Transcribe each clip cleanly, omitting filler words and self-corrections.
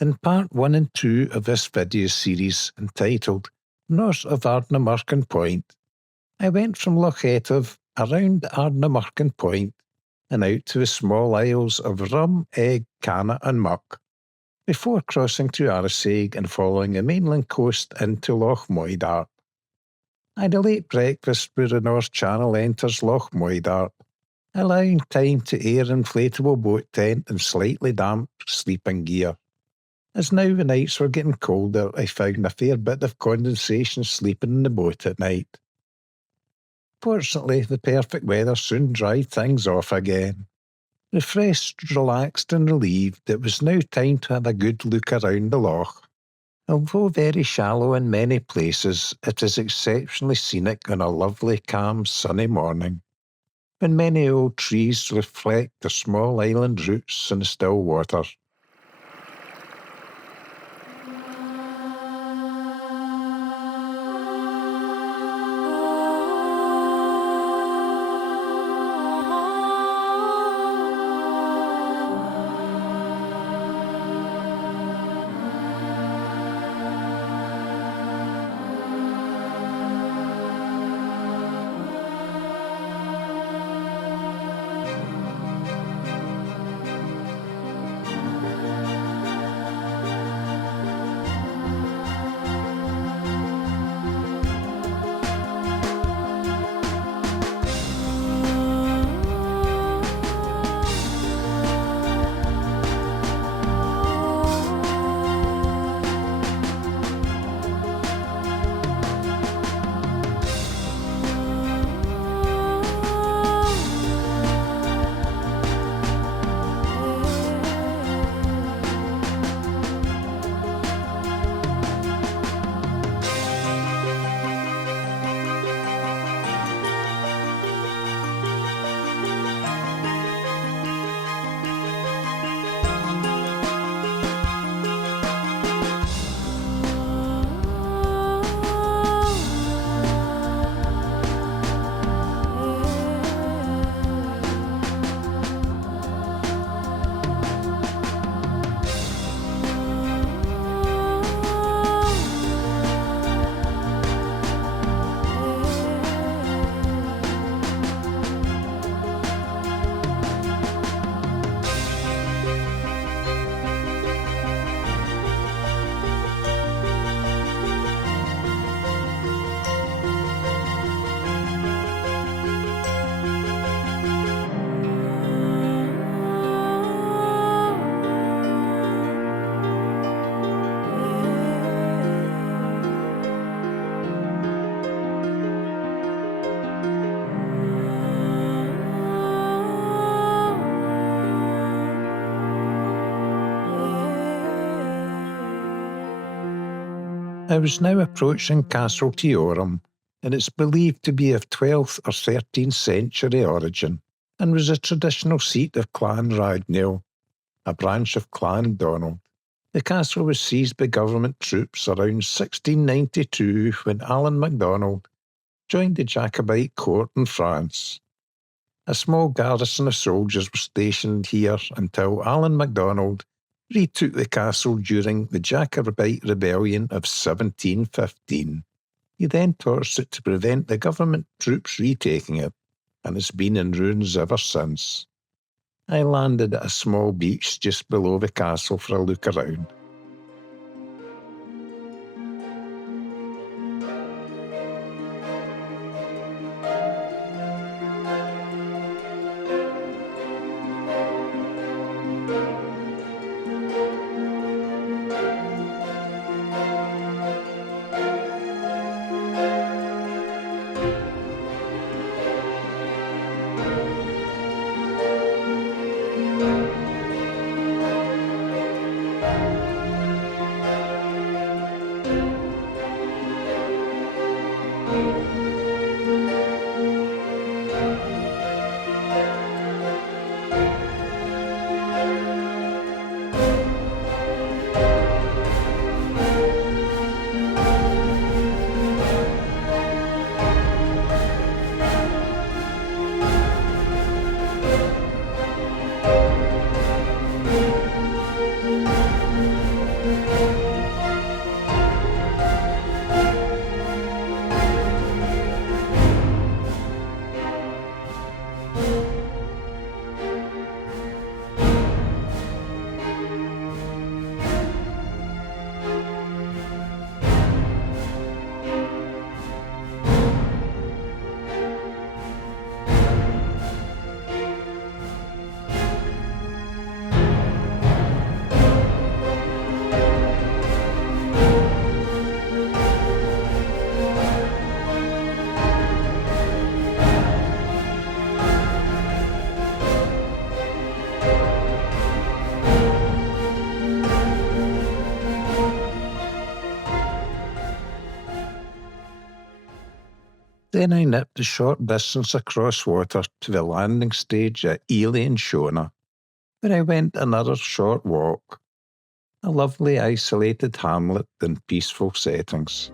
In part 1 and 2 of this video series entitled North of Ardnamurchan Point, I went from Loch Etive around Ardnamurchan Point and out to the small isles of Rum, Egg, Canna and Muck, before crossing to Arisaig and following the mainland coast into Loch Moidart. I had a late breakfast where the North Channel enters Loch Moidart, allowing time to air inflatable boat tent and slightly damp sleeping gear. As now the nights were getting colder, I found a fair bit of condensation sleeping in the boat at night. Fortunately, the perfect weather soon dried things off again. Refreshed, relaxed and relieved, it was now time to have a good look around the loch. Although very shallow in many places, it is exceptionally scenic on a lovely, calm, sunny morning, when many old trees reflect the small island roots in the still water. I was now approaching Castle Teorum, and it's believed to be of 12th or 13th century origin, and was a traditional seat of Clan Ragnell, a branch of Clan Donald. The castle was seized by government troops around 1692 when Alan MacDonald joined the Jacobite court in France. A small garrison of soldiers was stationed here until Alan MacDonald retook the castle during the Jacobite Rebellion of 1715. He then torched it to prevent the government troops retaking it, and it's been in ruins ever since. I landed at a small beach just below the castle for a look around. Then I nipped a short distance across water to the landing stage at Ely and Shona, where I went another short walk, a lovely isolated hamlet in peaceful settings.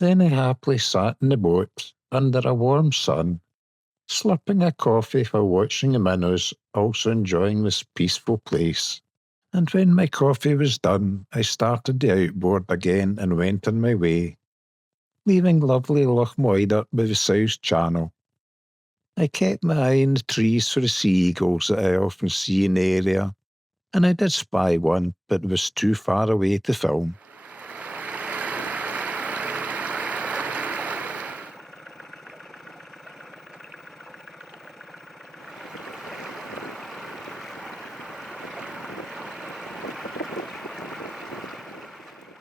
Then I happily sat in the boat under a warm sun, slurping a coffee while watching the minnows, also enjoying this peaceful place. And when my coffee was done, I started the outboard again and went on my way, leaving lovely Loch Moidart by the South Channel. I kept my eye on the trees for the sea eagles that I often see in the area, and I did spy one, but it was too far away to film.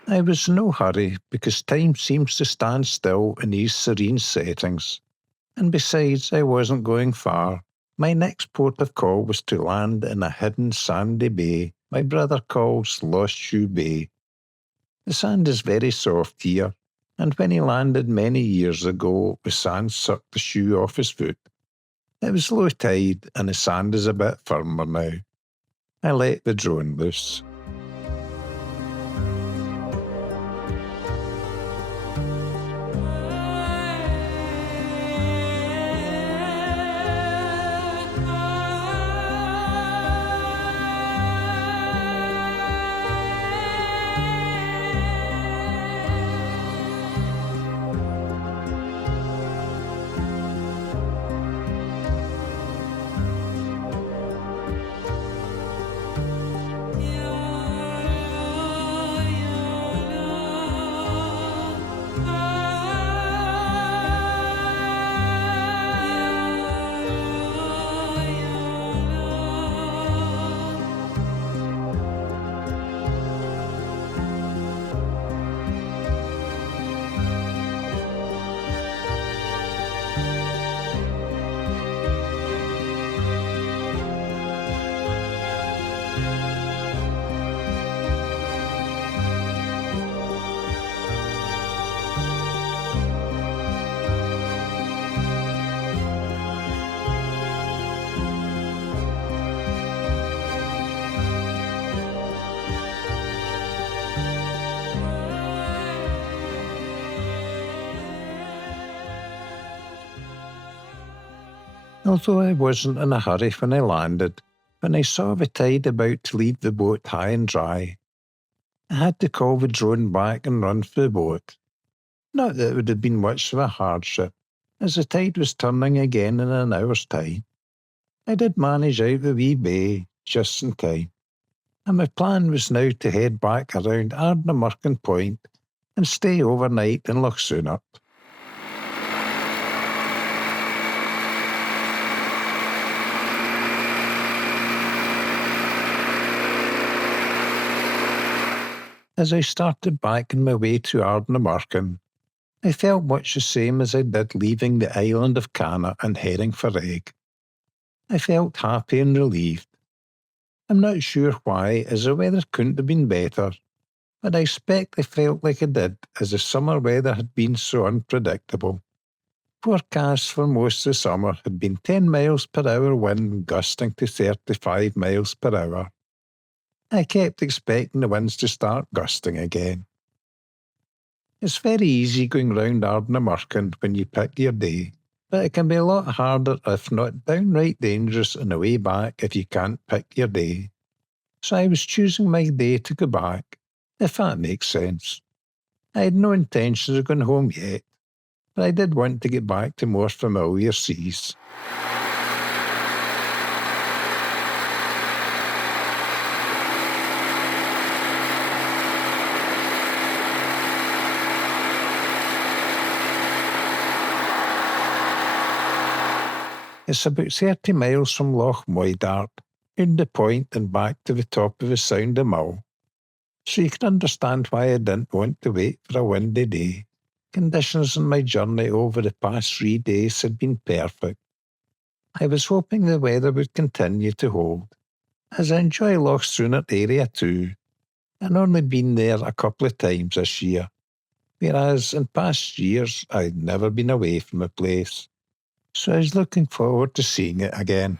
I was in no hurry because time seems to stand still in these serene settings, and besides I wasn't going far. My next port of call was to land in a hidden sandy bay my brother calls Lost Shoe Bay. The sand is very soft here, and when he landed many years ago the sand sucked the shoe off his foot. It was low tide and the sand is a bit firmer now. I let the drone loose. Although I wasn't in a hurry when I landed, when I saw the tide about to leave the boat high and dry, I had to call the drone back and run for the boat. Not that it would have been much of a hardship, as the tide was turning again in an hour's time. I did manage out the wee bay just in time, and my plan was now to head back around Ardnamurchan Point and stay overnight in Loch Sunart. As I started back on my way to Ardnamurchan, I felt much the same as I did leaving the island of Canna and heading for Egg. I felt happy and relieved. I'm not sure why, as the weather couldn't have been better, but I expect I felt like I did, as the summer weather had been so unpredictable. Forecasts for most of the summer had been 10 miles per hour wind gusting to 35 miles per hour. I kept expecting the winds to start gusting again. It's very easy going round Ardnamurchan when you pick your day, but it can be a lot harder, if not downright dangerous, on the way back if you can't pick your day. So I was choosing my day to go back, if that makes sense. I had no intentions of going home yet, but I did want to get back to more familiar seas. It's about 30 miles from Loch Moidart, round the point and back to the top of the Sound of Mull. So you can understand why I didn't want to wait for a windy day. Conditions on my journey over the past 3 days had been perfect. I was hoping the weather would continue to hold, as I enjoy Loch Sunart area too, and only been there a couple of times this year, whereas in past years I'd never been away from the place. So I was looking forward to seeing it again.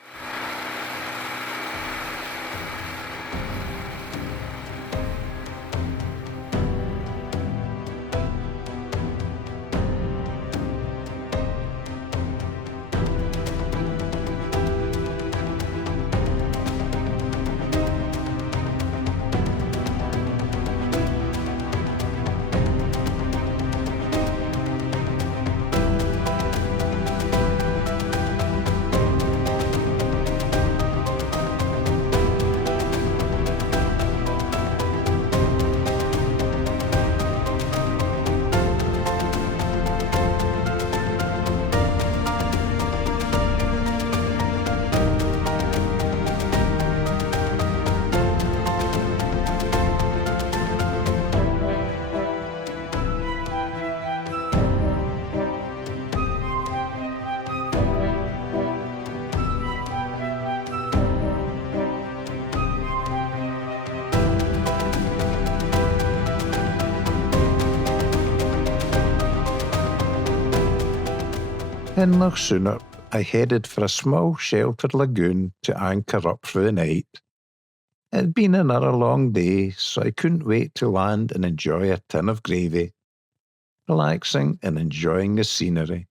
In Loch Sunart, I headed for a small sheltered lagoon to anchor up for the night. It had been another long day, so I couldn't wait to land and enjoy a tin of gravy, relaxing and enjoying the scenery.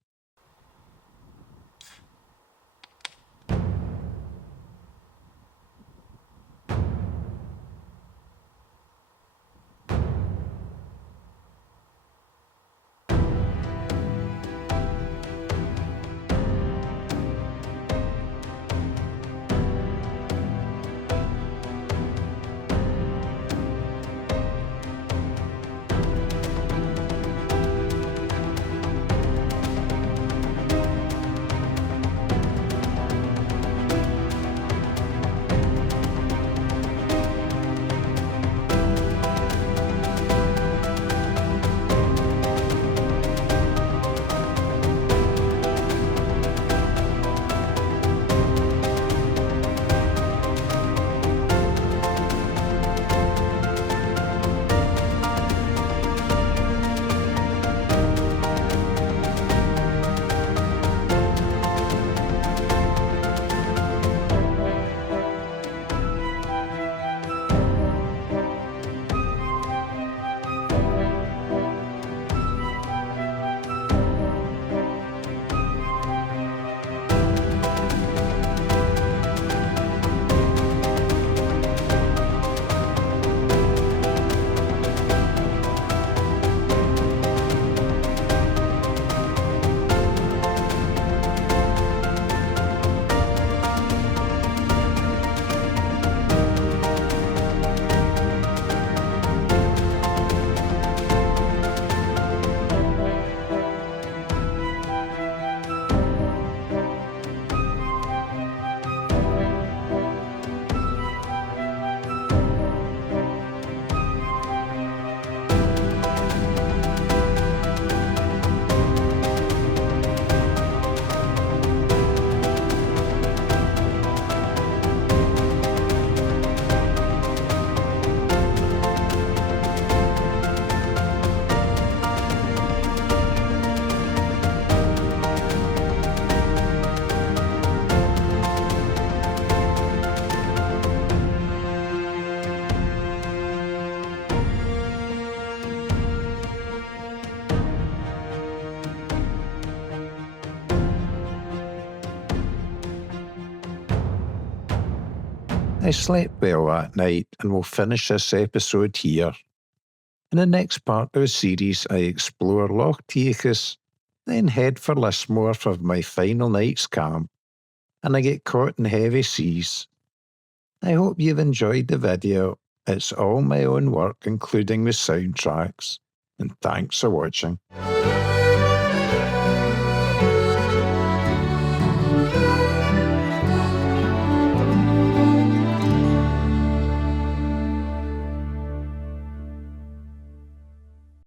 I slept well that night and will finish this episode here. In the next part of the series, I explore Loch Tychus, then head for Lismore for my final night's camp, and I get caught in heavy seas. I hope you've enjoyed the video. It's all my own work, including the soundtracks, and thanks for watching.